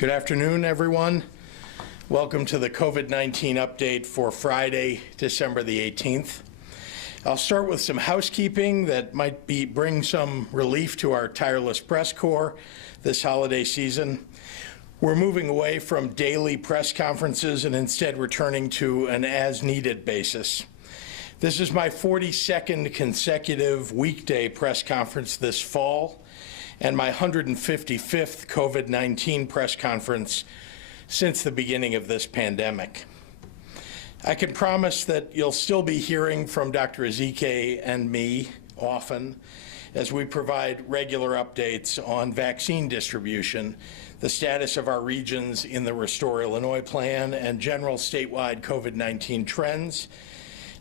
Good afternoon, everyone. Welcome to the COVID-19 update for Friday, December the 18th. I'll start with some housekeeping that might bring some relief to our tireless press corps this holiday season. We're moving away from daily press conferences and instead returning to an as-needed basis. This is my 42nd consecutive weekday press conference this fall and my 155th COVID-19 press conference since the beginning of this pandemic. I can promise that you'll still be hearing from Dr. Ezike and me often as we provide regular updates on vaccine distribution, the status of our regions in the Restore Illinois plan, and general statewide COVID-19 trends.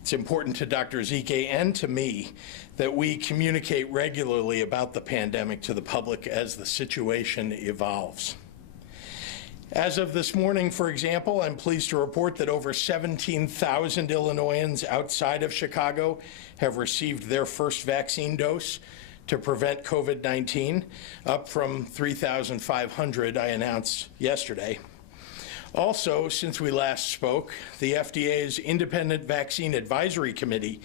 It's important to Dr. Ezike and to me that we communicate regularly about the pandemic to the public as the situation evolves. As of this morning, for example, I'm pleased to report that over 17,000 Illinoisans outside of Chicago have received their first vaccine dose to prevent COVID-19, up from 3,500 I announced yesterday. Also, since we last spoke, the FDA's Independent Vaccine Advisory Committee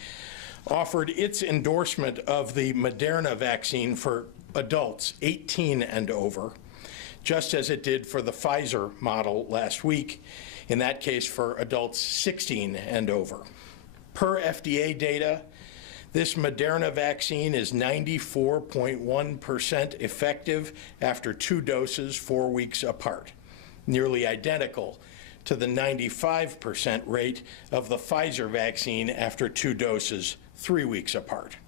offered its endorsement of the Moderna vaccine for adults 18 and over, just as it did for the Pfizer model last week, in that case for adults 16 and over. Per FDA data, this Moderna vaccine is 94.1% effective after 2 doses 4 weeks apart, nearly identical to the 95% rate of the Pfizer vaccine after 2 doses 3 weeks apart.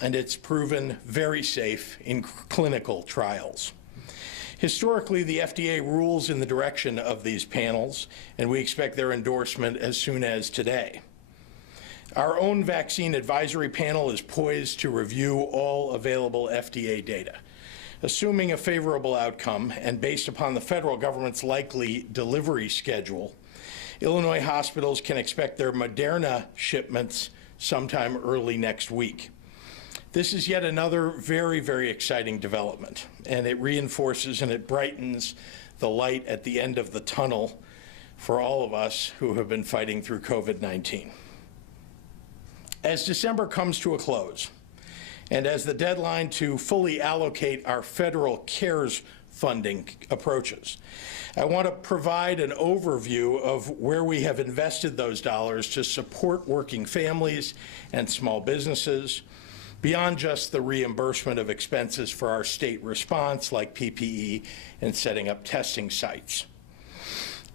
And it's proven very safe in clinical trials. Historically, the FDA rules in the direction of these panels, and we expect their endorsement as soon as today. Our own vaccine advisory panel is poised to review all available FDA data. Assuming a favorable outcome and based upon the federal government's likely delivery schedule, Illinois hospitals can expect their Moderna shipments sometime early next week. This is yet another very, very exciting development, and it reinforces and it brightens the light at the end of the tunnel for all of us who have been fighting through COVID-19. As December comes to a close, and as the deadline to fully allocate our federal CARES funding approaches, I want to provide an overview of where we have invested those dollars to support working families and small businesses, beyond just the reimbursement of expenses for our state response like PPE and setting up testing sites.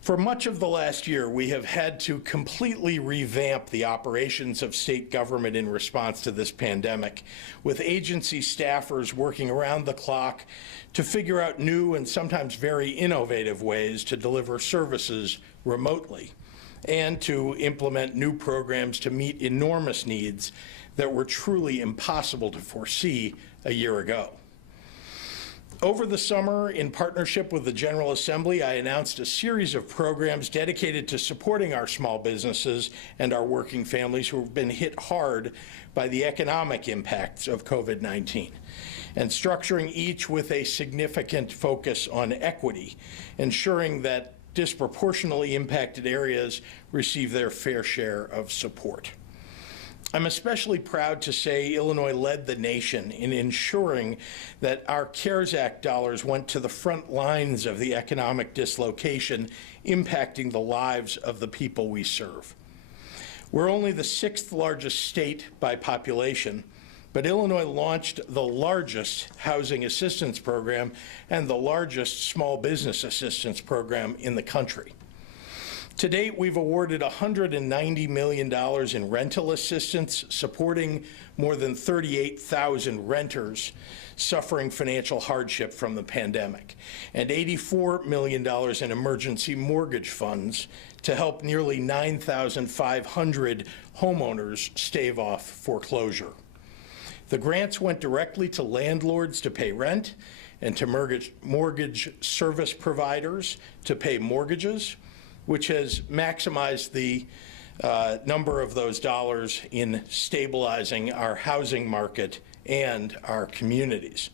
For much of the last year, we have had to completely revamp the operations of state government in response to this pandemic, with agency staffers working around the clock to figure out new and sometimes very innovative ways to deliver services remotely and to implement new programs to meet enormous needs that were truly impossible to foresee a year ago. Over the summer, in partnership with the General Assembly, I announced a series of programs dedicated to supporting our small businesses and our working families who have been hit hard by the economic impacts of COVID-19, and structuring each with a significant focus on equity, ensuring that disproportionately impacted areas receive their fair share of support. I'm especially proud to say Illinois led the nation in ensuring that our CARES Act dollars went to the front lines of the economic dislocation impacting the lives of the people we serve. We're only the 6th largest state by population, but Illinois launched the largest housing assistance program and the largest small business assistance program in the country. To date, we've awarded $190 million in rental assistance, supporting more than 38,000 renters suffering financial hardship from the pandemic, and $84 million in emergency mortgage funds to help nearly 9,500 homeowners stave off foreclosure. The grants went directly to landlords to pay rent and to mortgage service providers to pay mortgages, which has maximized the number of those dollars in stabilizing our housing market and our communities.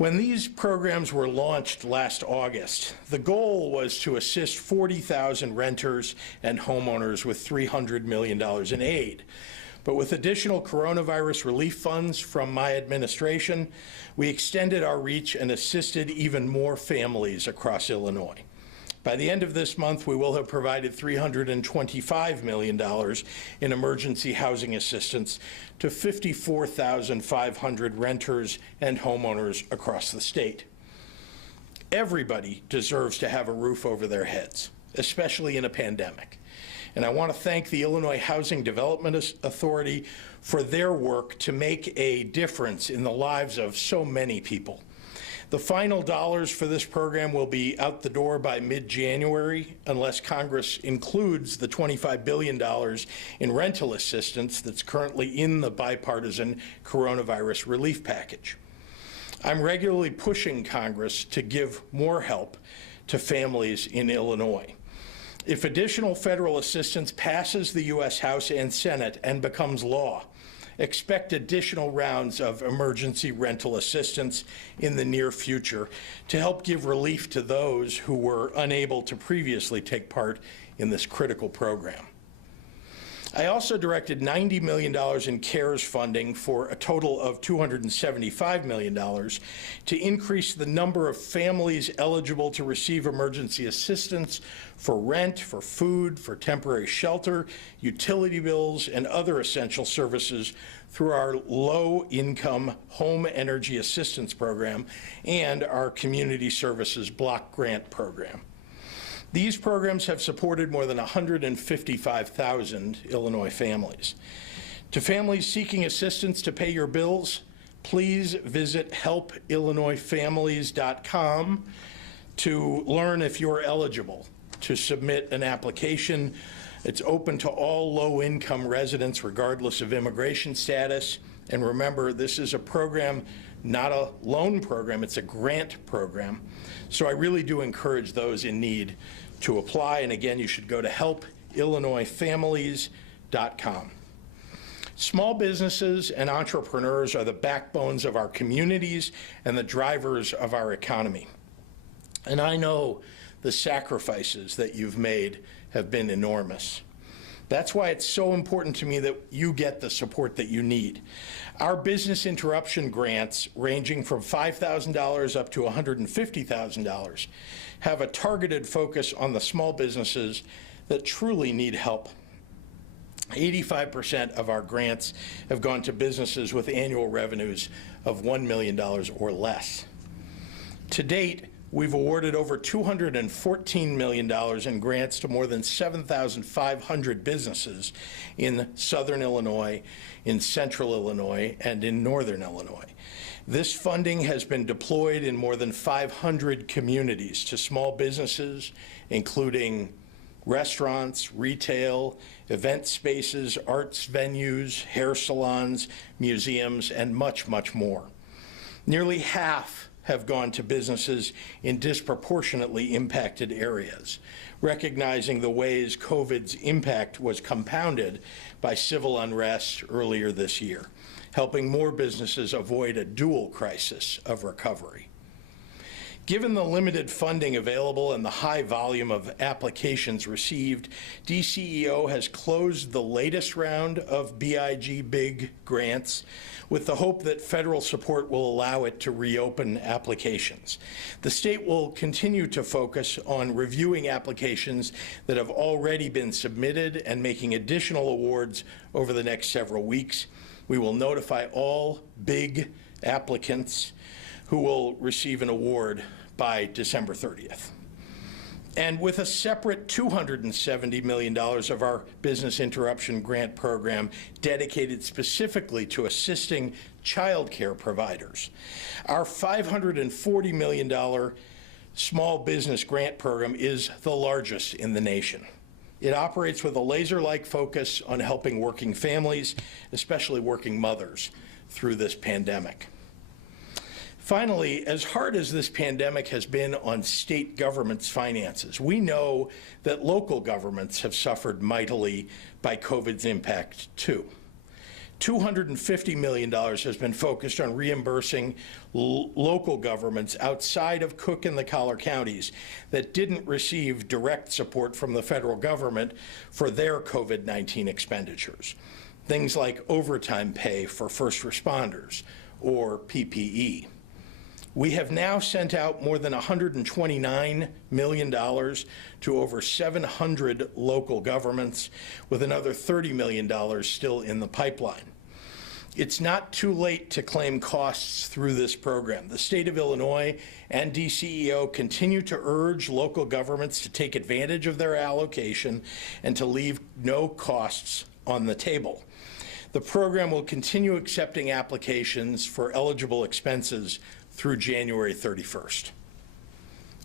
When these programs were launched last August, the goal was to assist 40,000 renters and homeowners with $300 million in aid. But with additional coronavirus relief funds from my administration, we extended our reach and assisted even more families across Illinois. By the end of this month, we will have provided $325 million in emergency housing assistance to 54,500 renters and homeowners across the state. Everybody deserves to have a roof over their heads, especially in a pandemic. And I want to thank the Illinois Housing Development Authority for their work to make a difference in the lives of so many people. The final dollars for this program will be out the door by mid-January unless Congress includes the $25 billion in rental assistance that's currently in the bipartisan coronavirus relief package. I'm regularly pushing Congress to give more help to families in Illinois. If additional federal assistance passes the U.S. House and Senate and becomes law, expect additional rounds of emergency rental assistance in the near future to help give relief to those who were unable to previously take part in this critical program. I also directed $90 million in CARES funding for a total of $275 million to increase the number of families eligible to receive emergency assistance for rent, for food, for temporary shelter, utility bills, and other essential services through our low-income home energy assistance program and our community services block grant program. These programs have supported more than 155,000 Illinois families. To families seeking assistance to pay your bills, please visit helpillinoisfamilies.com to learn if you're eligible to submit an application. It's open to all low-income residents regardless of immigration status. And remember, this is a program, not a loan program, it's a grant program. So I really do encourage those in need to apply. And again, you should go to helpillinoisfamilies.com. Small businesses and entrepreneurs are the backbones of our communities and the drivers of our economy. And I know the sacrifices that you've made have been enormous. That's why it's so important to me that you get the support that you need. Our business interruption grants, ranging from $5,000 up to $150,000, have a targeted focus on the small businesses that truly need help. 85% of our grants have gone to businesses with annual revenues of $1 million or less. To date, we've awarded over $214 million in grants to more than 7,500 businesses in Southern Illinois, in Central Illinois, and in Northern Illinois. This funding has been deployed in more than 500 communities to small businesses, including restaurants, retail, event spaces, arts venues, hair salons, museums, and much, much more. Nearly half have gone to businesses in disproportionately impacted areas, recognizing the ways COVID's impact was compounded by civil unrest earlier this year, helping more businesses avoid a dual crisis of recovery. Given the limited funding available and the high volume of applications received, DCEO has closed the latest round of BIG BIG grants with the hope that federal support will allow it to reopen applications. The state will continue to focus on reviewing applications that have already been submitted and making additional awards over the next several weeks. We will notify all BIG applicants who will receive an award by December 30th. And with a separate $270 million of our business interruption grant program dedicated specifically to assisting child care providers, our $540 million small business grant program is the largest in the nation. It operates with a laser-like focus on helping working families, especially working mothers, through this pandemic. Finally, as hard as this pandemic has been on state governments' finances, we know that local governments have suffered mightily by COVID's impact too. $250 million has been focused on reimbursing local governments outside of Cook and the Collar counties that didn't receive direct support from the federal government for their COVID-19 expenditures. Things like overtime pay for first responders or PPE. We have now sent out more than $129 million to over 700 local governments, with another $30 million still in the pipeline. It's not too late to claim costs through this program. The state of Illinois and DCEO continue to urge local governments to take advantage of their allocation and to leave no costs on the table. The program will continue accepting applications for eligible expenses through January 31st.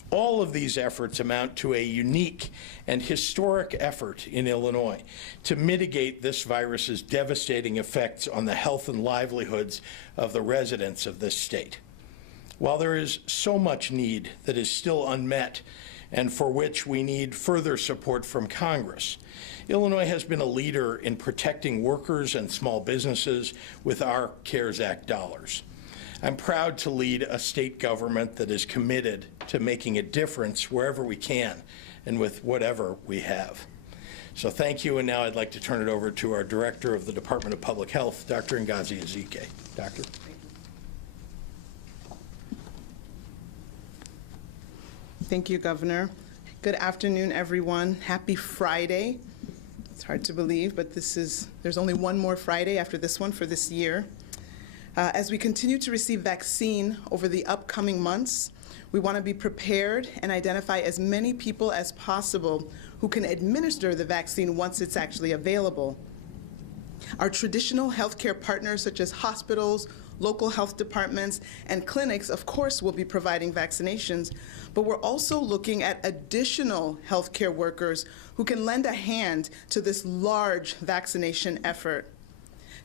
All of these efforts amount to a unique and historic effort in Illinois to mitigate this virus's devastating effects on the health and livelihoods of the residents of this state. While there is so much need that is still unmet and for which we need further support from Congress, Illinois has been a leader in protecting workers and small businesses with our CARES Act dollars. I'm proud to lead a state government that is committed to making a difference wherever we can and with whatever we have. So thank you, and now I'd like to turn it over to our Director of the Department of Public Health, Dr. Ngozi Ezike. Doctor. Thank you, Governor. Good afternoon, everyone. Happy Friday. It's hard to believe, but there's only one more Friday after this one for this year. As we continue to receive vaccine over the upcoming months, we want to be prepared and identify as many people as possible who can administer the vaccine once it's actually available. Our traditional healthcare partners, such as hospitals, local health departments, and clinics, of course, will be providing vaccinations, but we're also looking at additional healthcare workers who can lend a hand to this large vaccination effort.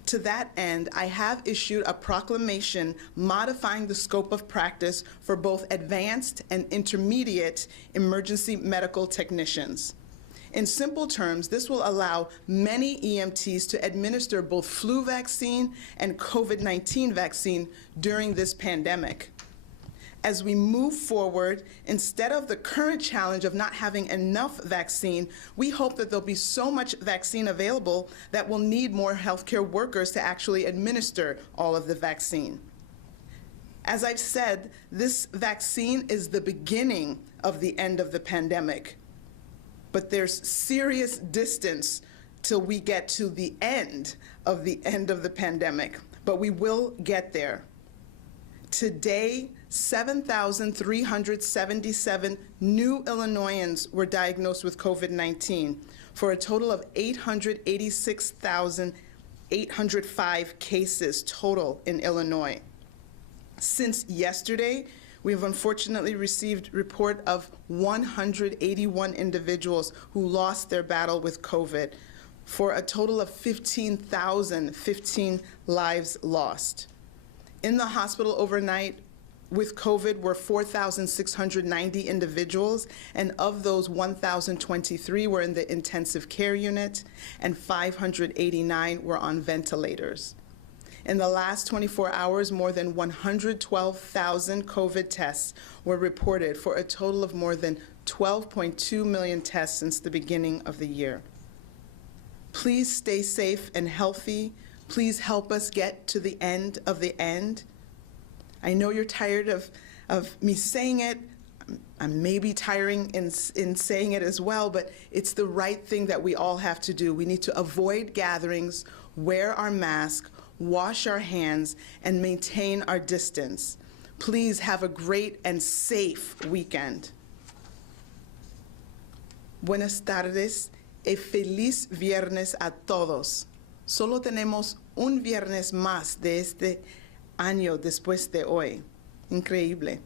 To that end, I have issued a proclamation modifying the scope of practice for both advanced and intermediate emergency medical technicians. In simple terms, this will allow many EMTs to administer both flu vaccine and COVID-19 vaccine during this pandemic. As we move forward, instead of the current challenge of not having enough vaccine, we hope that there'll be so much vaccine available that we'll need more healthcare workers to actually administer all of the vaccine. As I've said, this vaccine is the beginning of the end of the pandemic, but there's serious distance till we get to the end of the pandemic, but we will get there. Today, 7,377 new Illinoisans were diagnosed with COVID-19 for a total of 886,805 cases total in Illinois. Since yesterday, we have unfortunately received report of 181 individuals who lost their battle with COVID for a total of 15,015 lives lost. In the hospital overnight with COVID were 4,690 individuals, and of those, 1,023 were in the intensive care unit, and 589 were on ventilators. In the last 24 hours, more than 112,000 COVID tests were reported for a total of more than 12.2 million tests since the beginning of the year. Please stay safe and healthy. Please help us get to the end of the end. I know you're tired of me saying it. I'm maybe tiring in saying it as well, but it's the right thing that we all have to do. We need to avoid gatherings, wear our mask, wash our hands, and maintain our distance. Please have a great and safe weekend. Buenas tardes y feliz viernes a todos. Solo tenemos un viernes más de este año después de hoy. Increíble.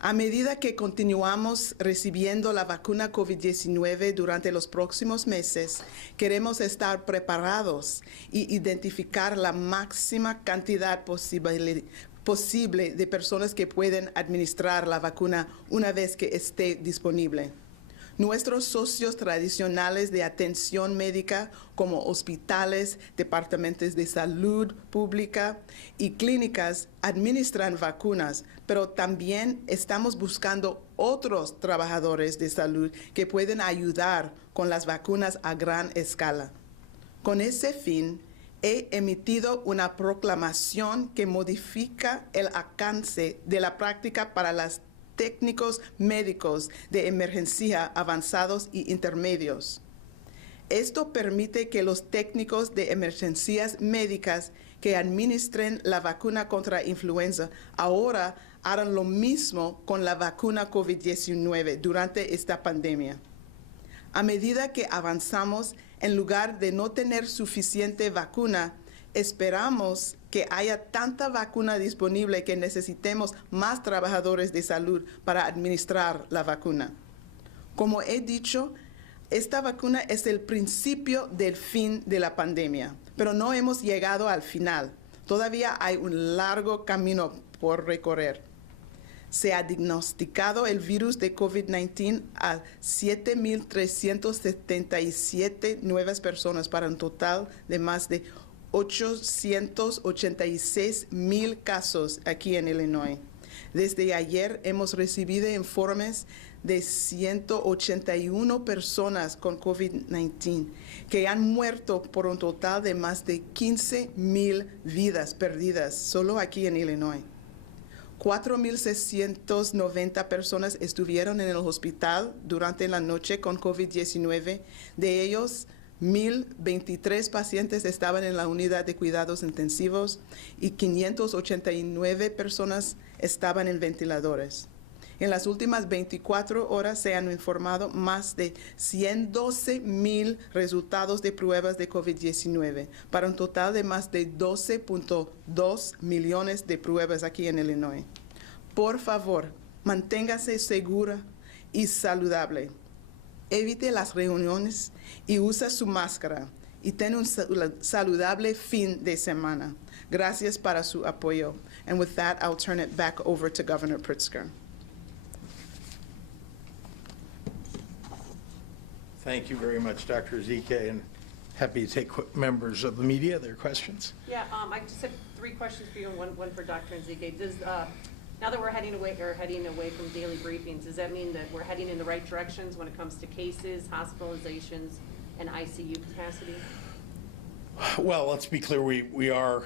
A medida que continuamos recibiendo la vacuna COVID-19 durante los próximos meses, queremos estar preparados y identificar la máxima cantidad posible de personas que pueden administrar la vacuna una vez que esté disponible. Nuestros socios tradicionales de atención médica, como hospitales, departamentos de salud pública y clínicas, administran vacunas, pero también estamos buscando otros trabajadores de salud que pueden ayudar con las vacunas a gran escala. Con ese fin, he emitido una proclamación que modifica el alcance de la práctica para los técnicos médicos de emergencia avanzados y intermedios. Esto permite que los técnicos de emergencias médicas que administren la vacuna contra influenza ahora hagan lo mismo con la vacuna COVID-19 durante esta pandemia. A medida que avanzamos, en lugar de no tener suficiente vacuna, esperamos que haya tanta vacuna disponible que necesitemos más trabajadores de salud para administrar la vacuna. Como he dicho, esta vacuna es el principio del fin de la pandemia, pero no hemos llegado al final. Todavía hay un largo camino por recorrer. Se ha diagnosticado el virus de COVID-19 a 7,377 nuevas personas para un total de más de 886,000 casos aquí en Illinois. Desde ayer hemos recibido informes de 181 personas con COVID-19 que han muerto por un total de más de 15,000 vidas perdidas solo aquí en Illinois. 4,690 personas estuvieron en el hospital durante la noche con COVID-19. De ellos, 1,023 pacientes estaban en la unidad de cuidados intensivos y 589 personas estaban en ventiladores. En las últimas 24 horas se han informado más de 112,000 resultados de pruebas de COVID-19, para un total de más de 12,2 millones de pruebas aquí en Illinois. Por favor, manténgase segura y saludable. Evite las reuniones y usa su máscara. Y tenga un saludable fin de semana. Gracias para su apoyo. And with that, I'll turn it back over to Governor Pritzker. Thank you very much, Dr. Ezike, and happy to take members of the media, their questions. Yeah, I just have 3 questions for you and one for Dr. Ezike. Now that we're heading away from daily briefings, does that mean that we're heading in the right directions when it comes to cases, hospitalizations, and ICU capacity? Well, let's be clear, we are,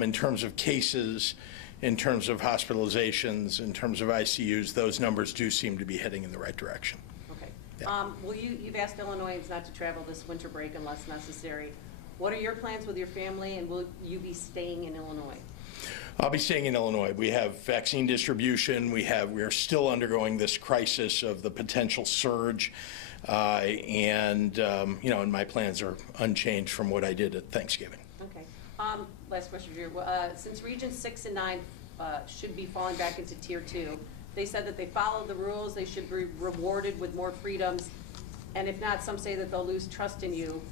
in terms of cases, in terms of hospitalizations, in terms of ICUs, those numbers do seem to be heading in the right direction. Okay. Yeah. You've asked Illinoisans not to travel this winter break unless necessary. What are your plans with your family, and will you be staying in Illinois? I'll be staying in Illinois. We have vaccine distribution. We are still undergoing this crisis of the potential surge, and my plans are unchanged from what I did at Thanksgiving. Okay. Last question here. Since Regions 6 and 9 should be falling back into Tier 2, they said that they followed the rules. They should be rewarded with more freedoms, and if not, some say that they'll lose trust in you.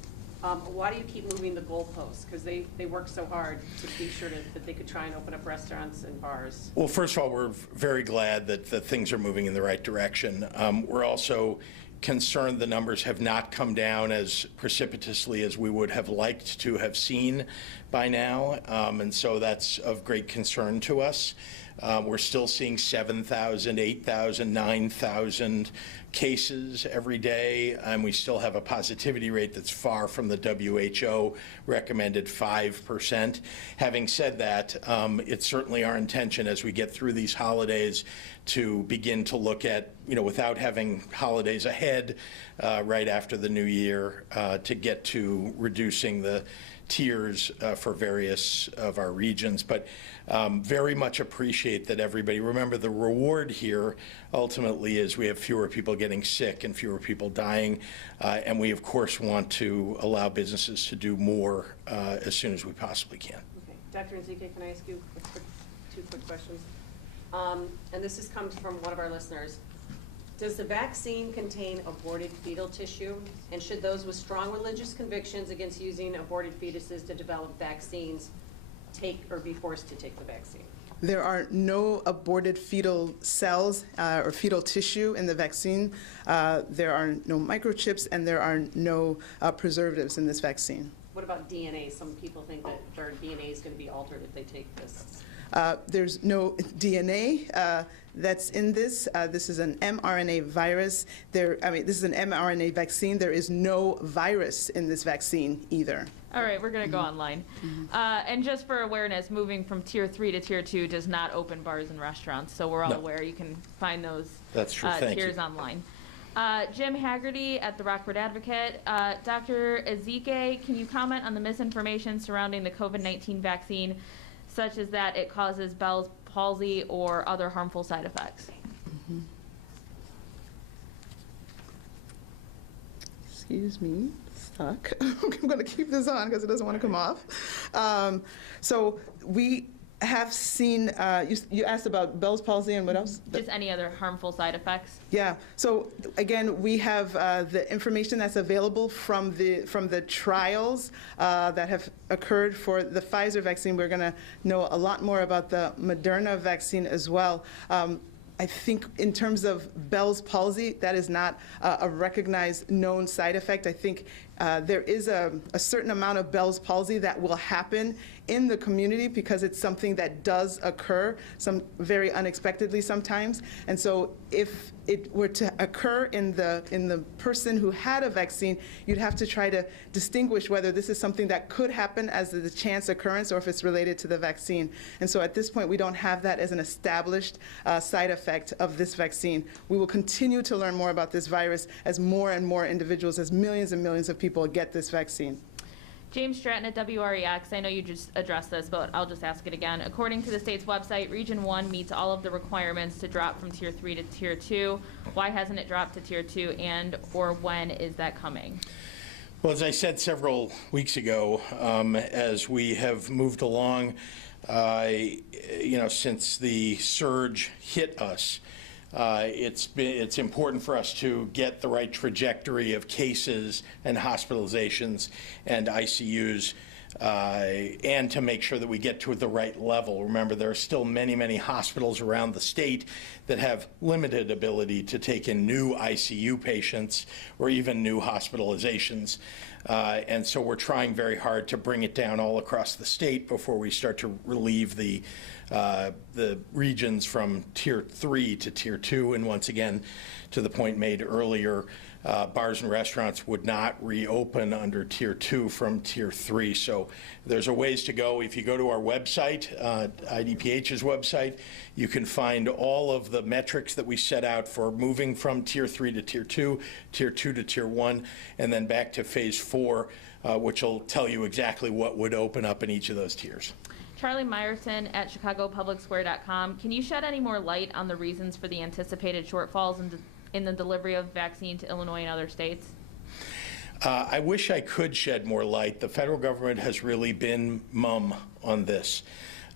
Why do you keep moving the goalposts? Because they work so hard to be sure that they could try and open up restaurants and bars. Well, first of all, we're very glad that things are moving in the right direction. We're also concerned the numbers have not come down as precipitously as we would have liked to have seen by now, and so that's of great concern to us. We're still seeing 7,000, 8,000, 9,000 cases every day, and we still have a positivity rate that's far from the WHO recommended 5%. Having said that, it's certainly our intention as we get through these holidays to begin to look at, without having holidays ahead right after the new year, to get to reducing the tiers for various of our regions, but very much appreciate that everybody, remember the reward here ultimately is we have fewer people getting sick and fewer people dying, and we of course want to allow businesses to do more as soon as we possibly can. Okay. Dr. Ezike, can I ask you 2 quick questions? And this comes from one of our listeners. Does the vaccine contain aborted fetal tissue? And should those with strong religious convictions against using aborted fetuses to develop vaccines take or be forced to take the vaccine? There are no aborted fetal cells or fetal tissue in the vaccine. There are no microchips, and there are no preservatives in this vaccine. What about DNA? Some people think that their DNA is going to be altered if they take this. There's no DNA that's in this. This is an mRNA virus. This is an mRNA vaccine. There is no virus in this vaccine either. All right, we're going to go online. And just for awareness, moving from Tier 3 to Tier 2 does not open bars and restaurants, so we're all aware. You can find those That's true. Thank tiers you. online. Jim Haggerty at the Rockford Advocate. Dr. Ezike, can you comment on the misinformation surrounding the COVID-19 vaccine, such as that it causes Bell's palsy or other harmful side effects? Excuse me, stuck. I'm going to keep this on because it doesn't want to come off. So we have seen, you asked about Bell's palsy and what else? Just any other harmful side effects? Yeah, so again, we have the information that's available from the trials that have occurred for the Pfizer vaccine. We're going to know a lot more about the Moderna vaccine as well. I think in terms of Bell's palsy, that is not a recognized known side effect. I think there is a certain amount of Bell's palsy that will happen in the community because it's something that does occur very unexpectedly sometimes. And so if it were to occur in the person who had a vaccine, you'd have to try to distinguish whether this is something that could happen as the chance occurrence or if it's related to the vaccine. And so at this point, we don't have that as an established side effect of this vaccine. We will continue to learn more about this virus as more and more individuals, as millions and millions of people get this vaccine. James Stratton at WREX, I know you just addressed this, but I'll just ask it again. According to the state's website, Region 1 meets all of the requirements to drop from Tier 3 to Tier 2. Why hasn't it dropped to Tier 2, and or when is that coming? Well, as I said several weeks ago, as we have moved along, since the surge hit us, it's important for us to get the right trajectory of cases and hospitalizations and ICUs and to make sure that we get to the right level. Remember, there are still many, many hospitals around the state that have limited ability to take in new ICU patients or even new hospitalizations. And so we're trying very hard to bring it down all across the state before we start to relieve the regions from Tier 3 to Tier 2. And once again, to the point made earlier, bars and restaurants would not reopen under Tier 2 from Tier 3. So there's a ways to go. If you go to our website, IDPH's website, you can find all of the metrics that we set out for moving from Tier 3 to Tier 2, Tier 2 to Tier 1, and then back to Phase 4, which will tell you exactly what would open up in each of those tiers. Charlie Meyerson at ChicagoPublicSquare.com. Can you shed any more light on the reasons for the anticipated shortfalls in the delivery of vaccine to Illinois and other states? I wish I could shed more light. The federal government has really been mum on this.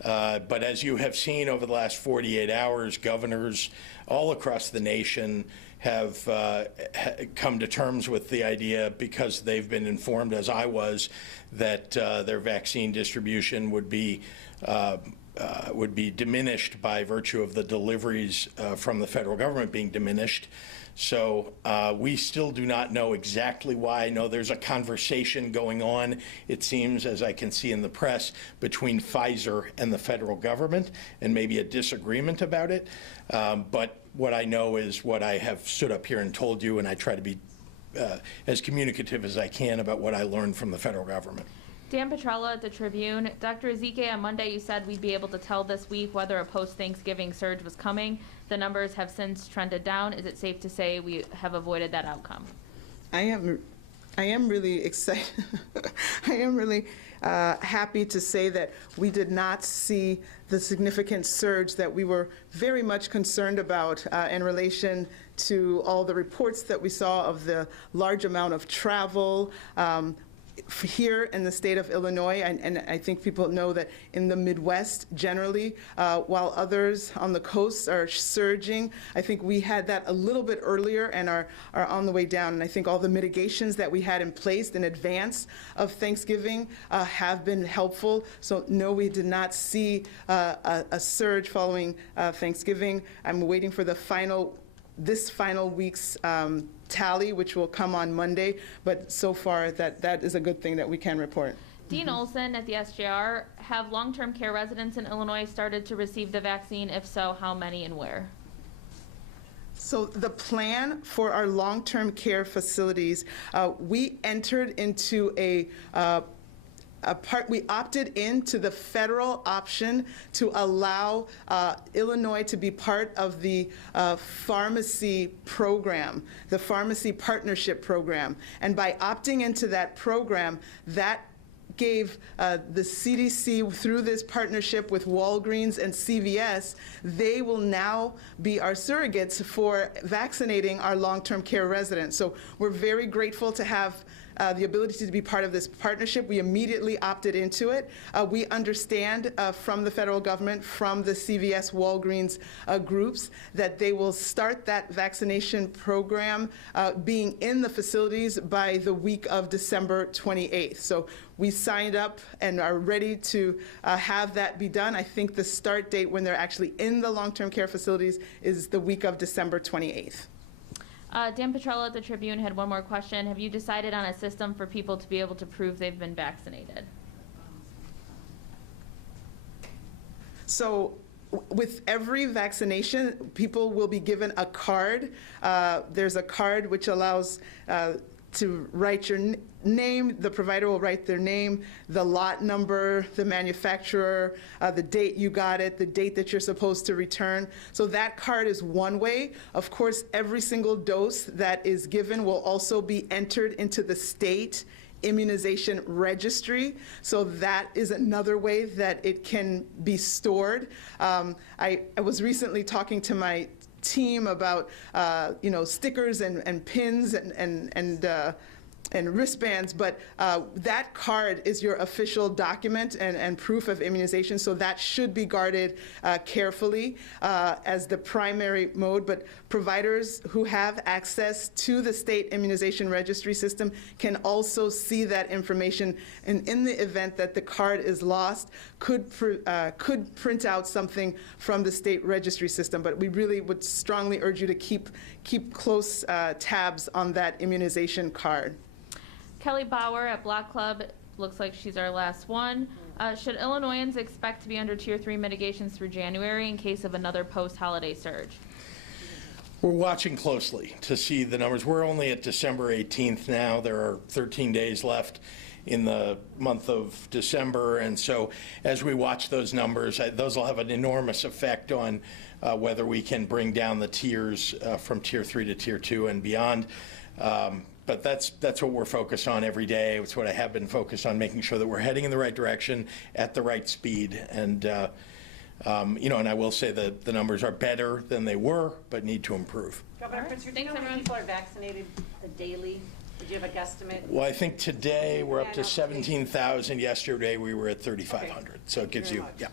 But as you have seen over the last 48 hours, governors all across the nation have come to terms with the idea, because they've been informed, as I was, that their vaccine distribution would be diminished by virtue of the deliveries from the federal government being diminished. So we still do not know exactly why. I know there's a conversation going on, it seems, as I can see in the press, between Pfizer and the federal government, and maybe a disagreement about it. But what I know is what I have stood up here and told you, and I try to be as communicative as I can about what I learned from the federal government. Dan Petrella at the Tribune. Dr. Ezike, on Monday you said we'd be able to tell this week whether a post-Thanksgiving surge was coming. The numbers have since trended down. Is it safe to say we have avoided that outcome? I am really excited. I am really happy to say that we did not see the significant surge that we were very much concerned about in relation to all the reports that we saw of the large amount of travel. here in the state of Illinois, and I think people know that in the Midwest generally, while others on the coast are surging, I think we had that a little bit earlier and are on the way down. And I think all the mitigations that we had in place in advance of Thanksgiving have been helpful. So no, we did not see a surge following Thanksgiving. I'm waiting for this final week's tally, which will come on Monday, but so far that is a good thing that we can report. Dean Olson at the SJR, have long-term care residents in Illinois started to receive the vaccine? If so, how many and where? So the plan for our long-term care facilities, we entered into we opted into the federal option to allow Illinois to be part of the pharmacy program, the pharmacy partnership program. And by opting into that program, that gave the CDC, through this partnership with Walgreens and CVS, they will now be our surrogates for vaccinating our long-term care residents. So we're very grateful to have the ability to be part of this partnership. We immediately opted into it. We understand from the federal government, from the CVS, Walgreens groups, that they will start that vaccination program being in the facilities by the week of December 28th. So we signed up and are ready to have that be done. I think the start date when they're actually in the long-term care facilities is the week of December 28th. Dan Petrella at the Tribune had one more question. Have you decided on a system for people to be able to prove they've been vaccinated? So with every vaccination, people will be given a card. There's a card which allows to write your name. The provider will write their name, the lot number, the manufacturer, the date you got it, the date that you're supposed to return. So that card is one way. Of course, every single dose that is given will also be entered into the state immunization registry. So that is another way that it can be stored. I was recently talking to my team about stickers and pins and wristbands, but that card is your official document and proof of immunization, so that should be guarded carefully as the primary mode. But providers who have access to the state immunization registry system can also see that information, and in the event that the card is lost, could print out something from the state registry system. But we really would strongly urge you to keep close tabs on that immunization card. Kelly Bauer at Block Club, looks like she's our last one. Should Illinoisans expect to be under Tier 3 mitigations through January in case of another post-holiday surge? We're watching closely to see the numbers. We're only at December 18th now. There are 13 days left in the month of December, and so as we watch those numbers, those will have an enormous effect on whether we can bring down the tiers from Tier 3 to Tier 2 and beyond. But that's what we're focused on every day. It's what I have been focused on, making sure that we're heading in the right direction at the right speed. And and I will say that the numbers are better than they were, but need to improve. Governor Pritzker, do you know how many people are vaccinated daily? Did you have a guesstimate? Well, I think today we're up to 17,000. Yesterday we were at 3,500. So it gives you, yeah.